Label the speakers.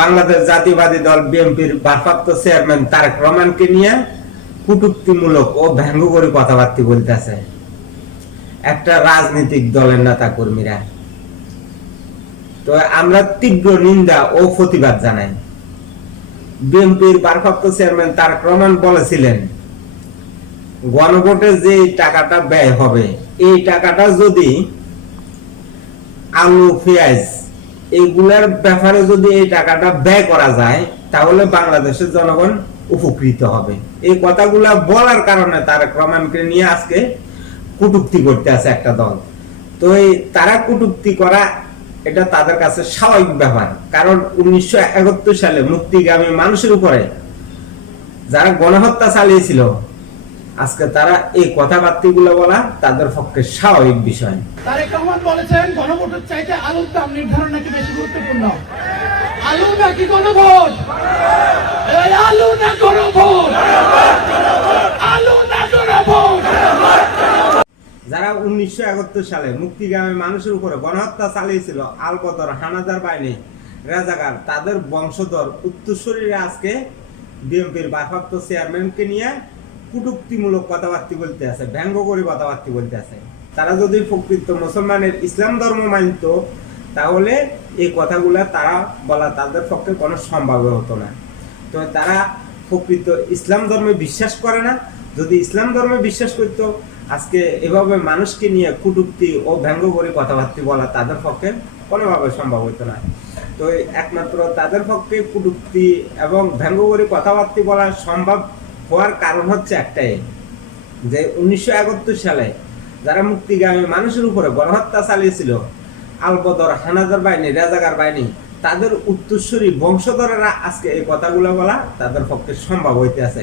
Speaker 1: বাংলাদেশ জাতীয়বাদী দল বিএনপির ভারপ্রাপ্ত চেয়ারম্যান তারেক রহমানকে নিয়ে কটূক্তিমূলক ও ব্যঙ্গকরী কথাবার্তা বলতেছে একটা রাজনৈতিক দলের নেতা কর্মীরা তো আমরা তীব্র নিন্দা ও প্রতিবাদ জানাই। বিএনপির ভারপ্রাপ্ত চেয়ারম্যান তারেক রহমান বলেছিলেন, গণভোটে যে টাকাটা ব্যয় হবে, এই টাকাটা যদি আলু, পেঁয়াজ এইগুলার ব্যাপারে যদি এই টাকাটা ব্যয় করা যায়, তাহলে বাংলাদেশের জনগণ উপকৃত হবে। এই কথাগুলা বলার কারণে তারেক রহমানকে নিয়ে আজকে কটূক্তি করতে আছে একটা দল। তো এই তারা কুটুক্তি করা, এটা তাদের কাছে স্বাভাবিক ব্যাপার। কারণ উনিশশো একাত্তর সালে মুক্তিগামী মানুষের উপরে যারা গণহত্যা চালিয়েছিল আজকে তারা এই কথাবার্তা গুলো বলা তাদের পক্ষে স্বাভাবিক বিষয়।
Speaker 2: তারেক রহমান বলেছেন গণভোটের চাইতে আলুর দাম নির্ধারণ নাকি বেশি গুরুত্বপূর্ণ? আলু নাকি গণভোট? এই আলু না গণভোট? আলু না গণভোট?
Speaker 1: যারা উনিশশো একাত্তর সালে মুক্তিগামী মানুষের উপরে গণহত্যা চালিয়েছিল আলবদর হানাদার বাহিনী রাজাকার তাদের বংশধর উত্তরসূরিরা আজকে বিএনপির ভারপ্রাপ্ত চেয়ারম্যানকে নিয়ে কটুক্তিমূলক কথাবার্তা বলতে আছে ব্যঙ্গ করে কথাবার্তা বলতে আছে। তারা যদি প্রকৃত মুসলমানের ইসলাম ধর্ম মানত, তাহলে এই কথাগুলা তারা বলা তাদের পক্ষে কোনো সম্ভব হতো না। তো তারা প্রকৃত ইসলাম ধর্মে বিশ্বাস করে না। যদি ইসলাম ধর্মে বিশ্বাস করত, আজকে এভাবে মানুষকে নিয়ে কুটুক্তি ও ব্যঙ্গ করে কথাবার্তা বলা তাদের পক্ষে কোনোভাবে সম্ভব হতো না। তো একমাত্র তাদের পক্ষে কুটুক্তি এবং ব্যঙ্গ করে কথাবার্তা বলা সম্ভব হওয়ার কারণ হচ্ছে একটাই, যে উনিশশো একাত্তর সালে যারা মুক্তিগামী মানুষের উপরে গণহত্যা চালিয়েছিল, আলবদর, হানাদার বাহিনী, রাজাকার বাহিনী, তাদের উত্তরসূরি বংশধরেরা আজকে এই কথাগুলো বলা তাদের পক্ষে সম্ভব হইতে আছে